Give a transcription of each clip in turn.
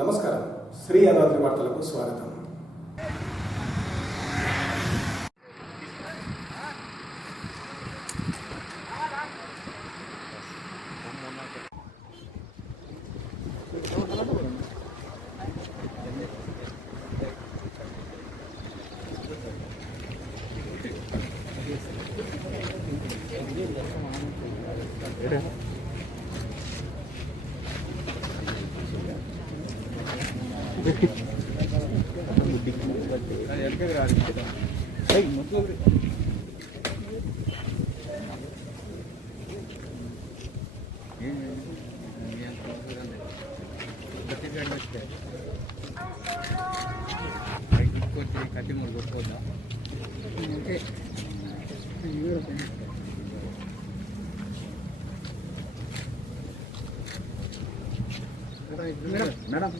నమస్కారం శ్రీ యాదాద్రి వార్తలకు స్వాగతం. ಕಟ್ಟಿ ಮಾಡ್ಕೊಡ್ಬೋದಾ ಮೇಡಮ್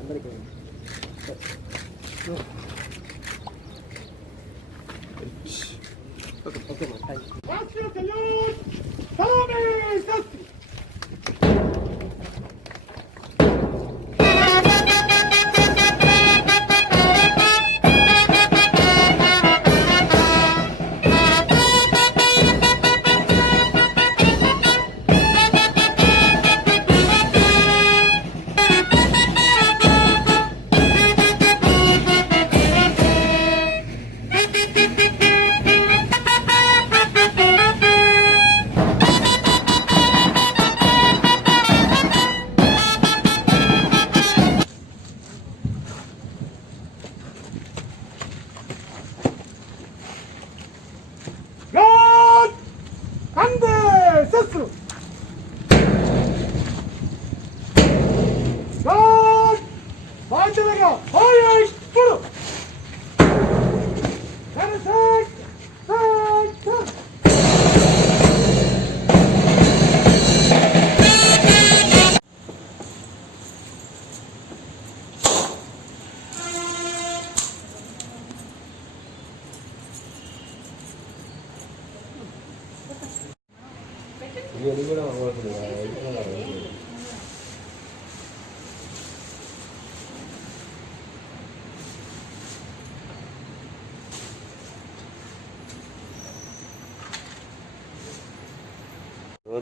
అందరికీ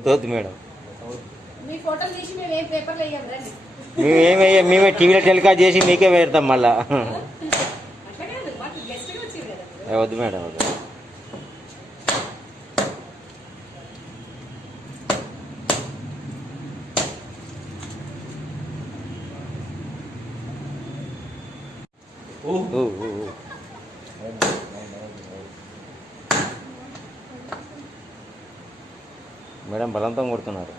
ఓకే మేడం మేమే టీవీలో టెలికాస్ట్ చేసి మీకే పెడతాం మళ్ళా. వద్దు మేడం వద్దు. మేడం బలంతం కొడుతున్నారు.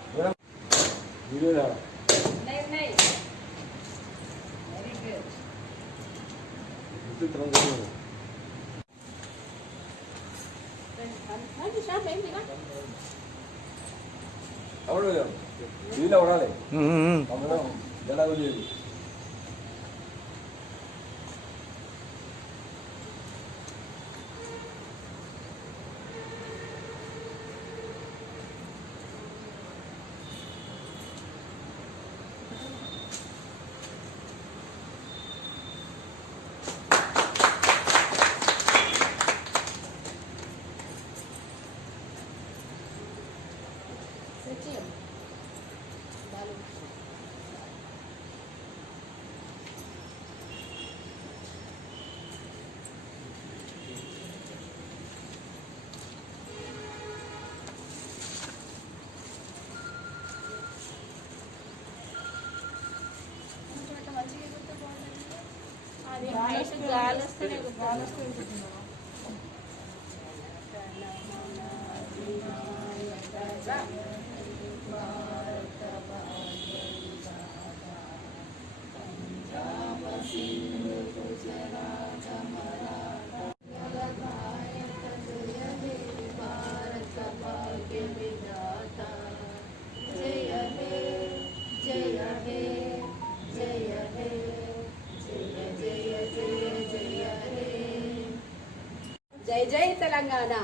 जय जय तेलंगाना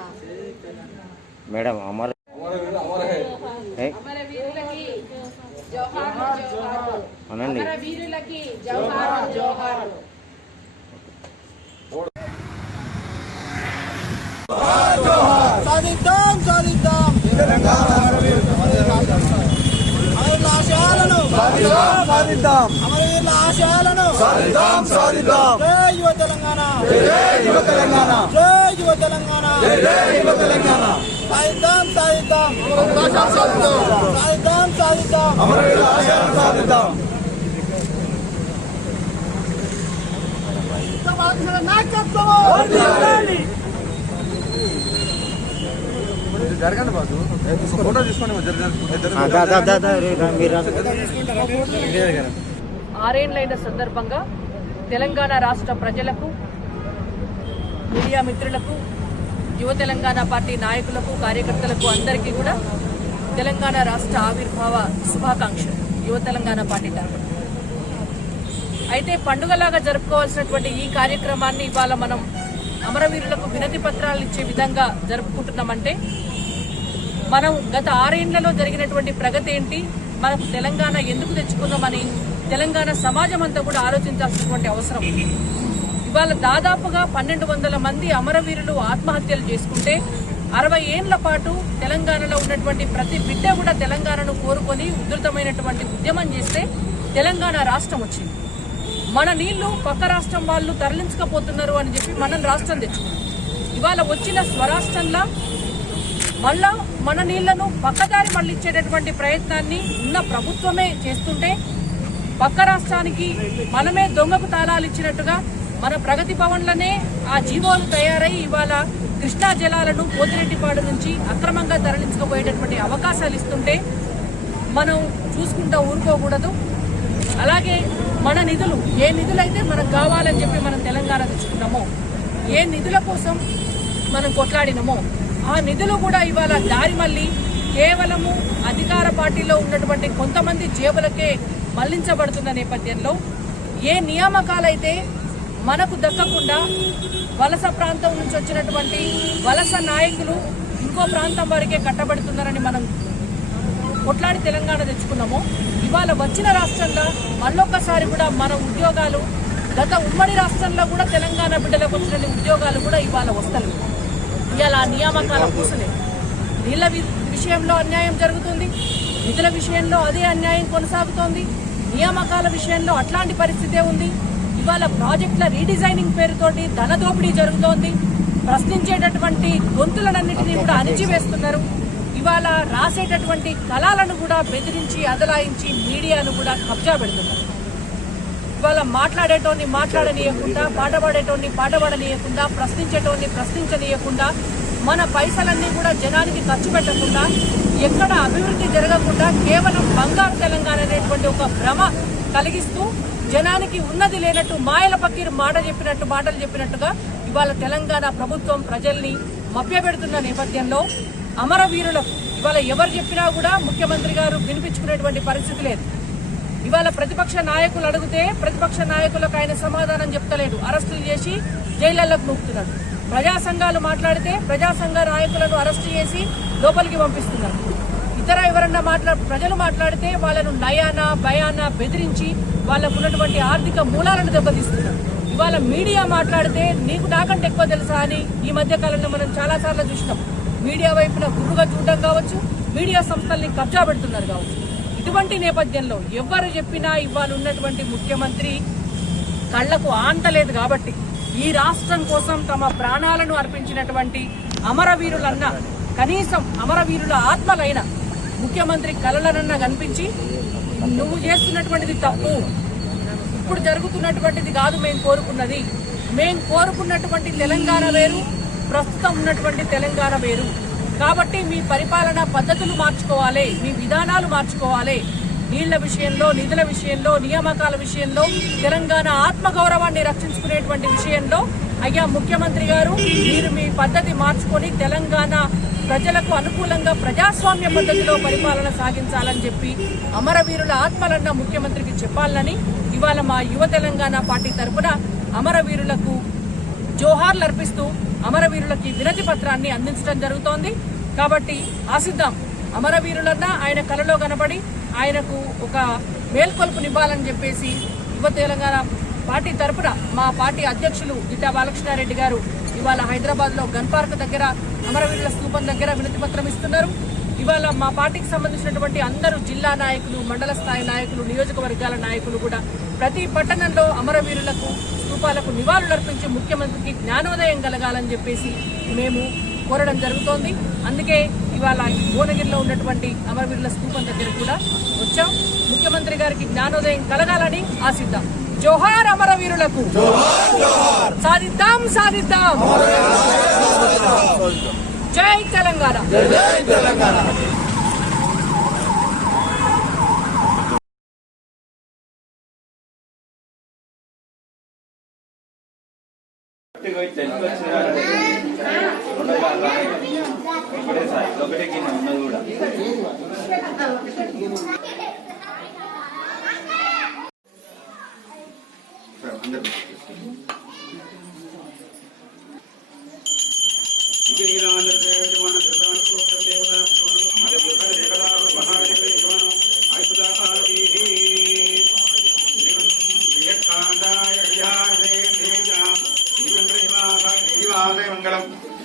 मैडम हमारे हमारे वीर की జోహార్ జోహార్ అనండి. అమర వీరులకి జోహార్ జోహార్. సాధిద్దాం సాధిద్దాం అమరవీరుల ఆశయాలను సాధిద్దాం అమరవీరుల ఆశయాలను సాధిద్దాం. జై యువ తెలంగాణ, జై యువ తెలంగాణ, జై యువ తెలంగాణ, జై యువ తెలంగాణ. సాధిద్దాం సాధిద్దాం సాధిద్దాం సాధిద్దాం అమరవీరుల ఆశయాలను సాధిద్దాం. నాయకత్వం జరగండి బాసు ఫోటో తీసుకోండి. ఆరేండ్లైన సందర్భంగా తెలంగాణ రాష్ట్ర ప్రజలకు, మీడియా మిత్రులకు, యువ తెలంగాణ పార్టీ నాయకులకు, కార్యకర్తలకు అందరికీ కూడా తెలంగాణ రాష్ట్ర ఆవిర్భావ శుభాకాంక్షలు యువ తెలంగాణ పార్టీ తరఫున. అయితే పండుగలాగా జరుపుకోవాల్సినటువంటి ఈ కార్యక్రమాన్ని ఇవాళ మనం అమరవీరులకు వినతి పత్రాలు ఇచ్చే విధంగా జరుపుకుంటున్నామంటే మనం గత 6 ఏళ్లలో జరిగినటువంటి ప్రగతి ఏంటి, మనకు తెలంగాణ ఎందుకు తెచ్చుకున్నామని తెలంగాణ సమాజం అంతా కూడా ఆలోచించాల్సినటువంటి అవసరం. ఇవాళ దాదాపుగా 1200 మంది అమరవీరులు ఆత్మహత్యలు చేసుకుంటే 60 ఏళ్ల పాటు తెలంగాణలో ఉన్నటువంటి ప్రతి బిడ్డ కూడా తెలంగాణను కోరుకొని ఉధృతమైనటువంటి ఉద్యమం చేస్తే తెలంగాణ రాష్ట్రం వచ్చింది. మన నీళ్లు పక్క రాష్ట్రం వాళ్ళు తరలించకపోతున్నారు అని చెప్పి మనం రాష్ట్రం తెచ్చుకున్నాం. ఇవాళ వచ్చిన స్వరాష్ట్రంలో మళ్ళా మన నీళ్లను పక్కదారి మళ్ళించేటటువంటి ప్రయత్నాన్ని ఉన్న ప్రభుత్వమే చేస్తుంటే పక్క రాష్ట్రానికి మనమే దొంగకు తాళాలు ఇచ్చినట్టుగా మన ప్రగతి భవన్లనే ఆ జీవోలు తయారై ఇవాళ కృష్ణా జలాలను పోతిరెడ్డిపాడు నుంచి అక్రమంగా తరలించకపోయేటటువంటి అవకాశాలు ఇస్తుంటే మనం చూసుకుంటూ ఊరుకోకూడదు. అలాగే మన నిధులు, ఏ నిధులైతే మనకు కావాలని చెప్పి మనం తెలంగాణ తెచ్చుకున్నామో, ఏ నిధుల కోసం మనం కొట్లాడినామో ఆ నిధులు కూడా ఇవాళ దారి మళ్ళీ కేవలము అధికార పార్టీలో ఉన్నటువంటి కొంతమంది జేబులకే మళ్లించబడుతున్న నేపథ్యంలో ఏ నియామకాలైతే మనకు దక్కకుండా వలస ప్రాంతం నుంచి వచ్చినటువంటి వలస నాయకులు ఇంకో ప్రాంతం వరకే కట్టబడుతున్నారని మనం కొట్లాడి తెలంగాణ తెచ్చుకున్నామో, ఇవాళ వచ్చిన రాష్ట్రంలో మళ్ళొక్కసారి కూడా మన ఉద్యోగాలు గత ఉమ్మడి రాష్ట్రంలో కూడా తెలంగాణ బిడ్డలకు వచ్చిన ఉద్యోగాలు కూడా ఇవాళ వస్తలేవు. ఇవాళ నియామకాల పూసలే. నీళ్ల విషయంలో అన్యాయం జరుగుతుంది, నిధుల విషయంలో అదే అన్యాయం కొనసాగుతోంది, నియామకాల విషయంలో అట్లాంటి పరిస్థితే ఉంది. ఇవాళ ప్రాజెక్టుల రీడిజైనింగ్ పేరుతోటి ధన దోపిడీ జరుగుతోంది. ప్రశ్నించేటటువంటి గొంతులన్నింటినీ కూడా అణిచివేస్తున్నారు. ఇవాళ రాసేటటువంటి కళలను కూడా బెదిరించి అదలాయించి మీడియాను కూడా కబ్జా పెడుతున్నారు. ఇవాళ మాట్లాడేటోన్ని మాట్లాడనీయకుండా, పాట పాడేటోన్ని పాట పాడనీయకుండా, ప్రశ్నించేటోన్ని ప్రశ్నించనీయకుండా, మన పైసలన్నీ కూడా జనానికి ఖర్చు పెట్టకుండా, ఎక్కడ అభివృద్ధి జరగకుండా కేవలం బంగారు తెలంగాణ అనేటువంటి ఒక భ్రమ కలిగిస్తూ జనానికి ఉన్నది లేనట్టు మాయల పకీర్ మాటలు చెప్పినట్టుగా ఇవాళ తెలంగాణ ప్రభుత్వం ప్రజల్ని మభ్యపెడుతున్న నేపథ్యంలో అమరవీరులకు ఇవాళ ఎవరు చెప్పినా కూడా ముఖ్యమంత్రి గారు వినిపించుకునేటువంటి పరిస్థితి లేదు. ఇవాళ ప్రతిపక్ష నాయకులు అడిగితే ప్రతిపక్ష నాయకులకు ఆయన సమాధానం చెప్తలేడు, అరెస్టులు చేసి జైళ్లకు నూపుతున్నాడు. ప్రజా సంఘాలు మాట్లాడితే ప్రజా సంఘ నాయకులను అరెస్టు చేసి లోపలికి పంపిస్తున్నారు. ఇతర ఎవరన్నా ప్రజలు మాట్లాడితే వాళ్ళను నయానా భయానా బెదిరించి వాళ్ళకు ఉన్నటువంటి ఆర్థిక మూలాలను దెబ్బతీస్తున్నారు. ఇవాళ మీడియా మాట్లాడితే నీకు నాకంటే ఎక్కువ తెలుసా అని ఈ మధ్య కాలంలో మనం చాలాసార్లు చూసినాం. మీడియా వైపున గుర్రుగా చూడడం కావచ్చు, మీడియా సంస్థల్ని కబ్జా పెడుతున్నారు కావచ్చు. ఇటువంటి నేపథ్యంలో ఎవరు చెప్పినా ఇవాళ ఉన్నటువంటి ముఖ్యమంత్రి కళ్లకు ఆంతలేదు కాబట్టి ఈ రాష్ట్రం కోసం తమ ప్రాణాలను అర్పించినటువంటి అమరవీరులన్నా, కనీసం అమరవీరుల ఆత్మలైన ముఖ్యమంత్రి కలలనన్నా కనిపించి నువ్వు చేస్తున్నటువంటిది తప్పు, ఇప్పుడు జరుగుతున్నటువంటిది కాదు మేము కోరుకున్నది, మేము కోరుకున్నటువంటి తెలంగాణ వేరు, ప్రస్తుతం ఉన్నటువంటి తెలంగాణ వేరు, కాబట్టి మీ పరిపాలనా పద్ధతులు మార్చుకోవాలి, మీ విధానాలు మార్చుకోవాలి, నీళ్ల విషయంలో, నిధుల విషయంలో, నియామకాల విషయంలో, తెలంగాణ ఆత్మగౌరవాన్ని రక్షించుకునేటువంటి విషయంలో అయ్యా ముఖ్యమంత్రి గారు మీరు మీ పద్ధతి మార్చుకొని తెలంగాణ ప్రజలకు అనుకూలంగా ప్రజాస్వామ్య పద్ధతిలో పరిపాలన సాగించాలని చెప్పి అమరవీరుల ఆత్మలన్న ముఖ్యమంత్రికి చెప్పాలని ఇవాళ మా యువ తెలంగాణ పార్టీ తరఫున అమరవీరులకు జోహార్లు అర్పిస్తూ అమరవీరులకి వినతి పత్రాన్ని అందించడం జరుగుతోంది. కాబట్టి ఆశిద్దాం అమరవీరులన్నా ఆయన కలలో కనబడి ఆయనకు ఒక మేల్కొల్పునివ్వాలని చెప్పేసి యువ తెలంగాణ పార్టీ తరపున మా పార్టీ అధ్యక్షులు గిట్టా బాలకృష్ణారెడ్డి గారు ఇవాళ హైదరాబాద్లో గన్ పార్క్ దగ్గర అమరవీరుల స్తూపం దగ్గర వినతి పత్రం ఇస్తున్నారు. ఇవాళ మా పార్టీకి సంబంధించినటువంటి అందరూ జిల్లా నాయకులు, మండల స్థాయి నాయకులు, నియోజకవర్గాల నాయకులు కూడా ప్రతి పట్టణంలో అమరవీరులకు స్తూపాలకు నివాళులర్పించి ముఖ్యమంత్రికి జ్ఞానోదయం కలగాలని చెప్పేసి మేము కోరడం జరుగుతోంది. అందుకే ఇవాళ భువనగిరిలో ఉన్నటువంటి అమరవీరుల స్తూపం దగ్గర కూడా వచ్చాం. ముఖ్యమంత్రి గారికి జ్ఞానోదయం కలగాలని ఆశిద్దాం. జోహార్ అమరవీరులకు, సాధిద్దాం సాధిద్దాం. జై తెలంగాణ.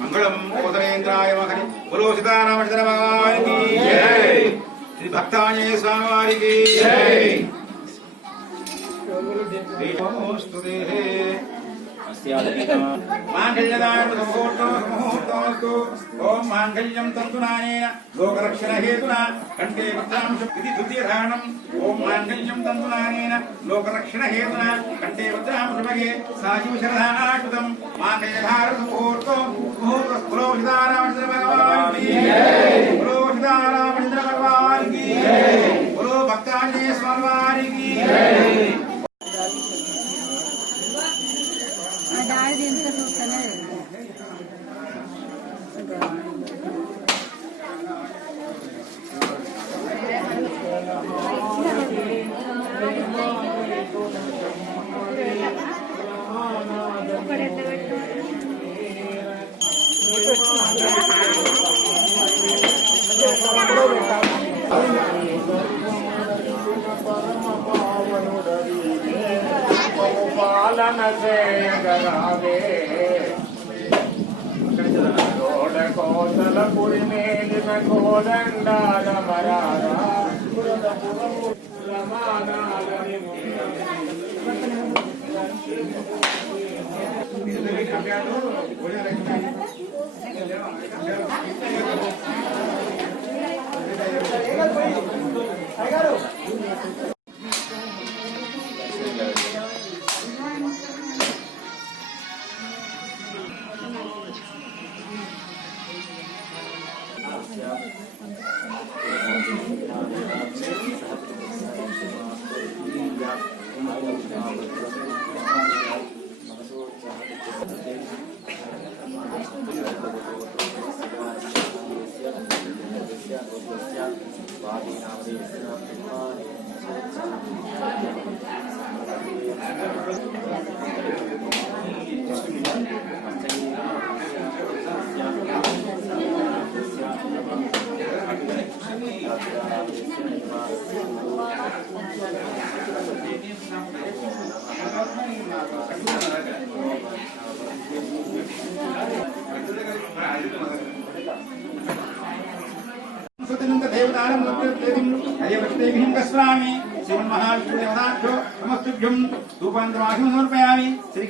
मंगलम कोसलेन्द्राय महरि बोलो सीतारामचंद्र भगवान की जय। श्री भक्तांजलि स्वामी वारी की जय। ओम मांगल्यम तंतुनानेन लोकरक्षण हेतुना कंठे वज्रांश इति द्वितीयधारणम्। ओम मांगल्यम तंतुनानेन लोकरक्षण हेतुना कंठे वज्रांशभगे साजीव शरणाश्रुतं मांगल्यधारणमुहूर्तो बोलो सीतारामचंद्र भगवान की जय। बोलो सीतारामचंद्र भगवान की जय। बोलो भक्तांजलि स्वामी वारी की जय। పాలన చేయగలవే కోటల పురి మేలిన కోదండాల మరారా రమానాలని कस्वामी श्रीमन महाविष्णुदेवताभ्यो नमस्तुभ्यं धूपान्तरमाघ्यं समर्पयामि। श्री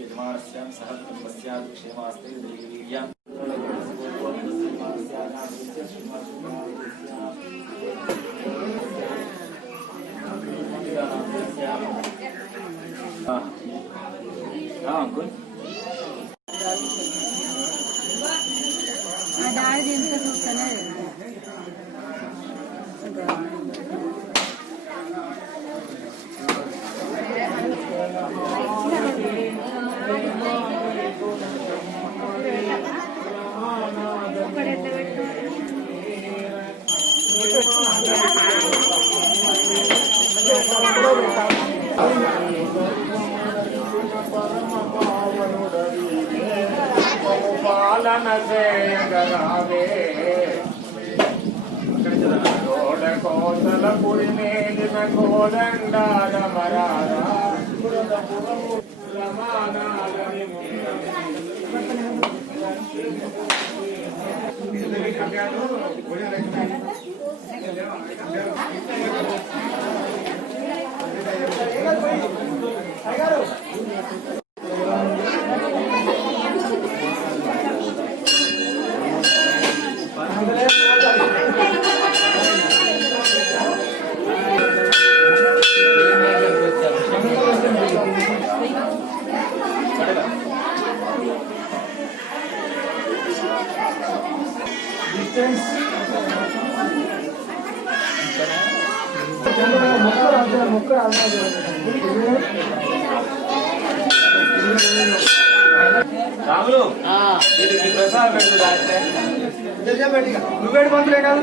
यजमानस्यां सह कुटुम्बस्यां क्षेमास्ते वीर्यं अंकुल సేయగరావే కోడ కోసల పురి మేలిన కోదండార మరారా రమానాలని రాములు వీళ్ళకి ప్రసాదం పెడుతుంది నువ్వేడు పంతులే కాదు